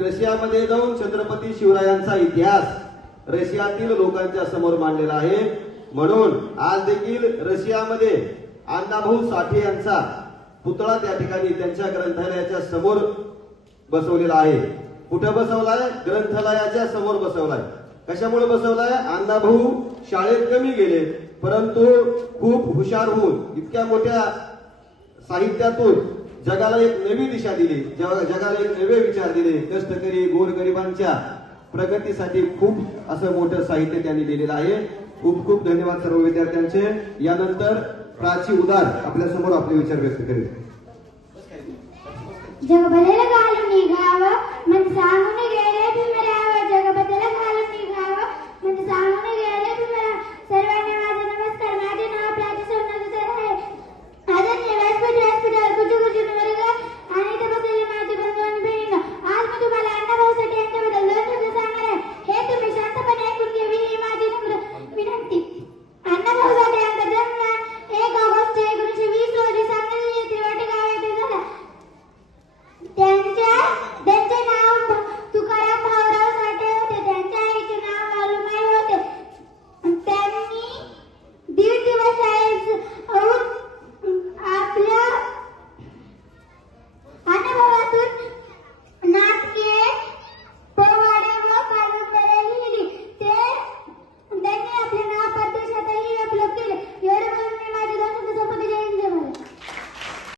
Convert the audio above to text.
रशियामध्ये जाऊन छत्रपती शिवरायांचा इतिहास रशियातील लोकांच्या समोर मांडलेला आहे। म्हणून आज देखील रशियामध्ये अण्णाभाऊ साठे यांचा पुतळा त्या ठिकाणी त्यांच्या ग्रंथालयाच्या समोर बसवलेला आहे। कुठे बसवलाय? ग्रंथालयाच्या समोर बसवलाय। कशामुळे बसवलाय? अण्णाभाऊ शाळेत कमी गेले, परंतु खूप हुशार होऊन इतक्या मोठ्या साहित्यातून जगाला एक नवी दिशा दिली, जगाला एक नवे विचार दिले। कष्टकरी गोरगरिबांच्या प्रगतीसाठी खूप असं मोठं साहित्य त्यांनी लिहिलेलं आहे। खूप खूप धन्यवाद सर्व विद्यार्थ्यांचे। यानंतर प्राची उदार आपल्या समोर आपले विचार व्यक्त करेल। जग भलेला घालून निघावं मन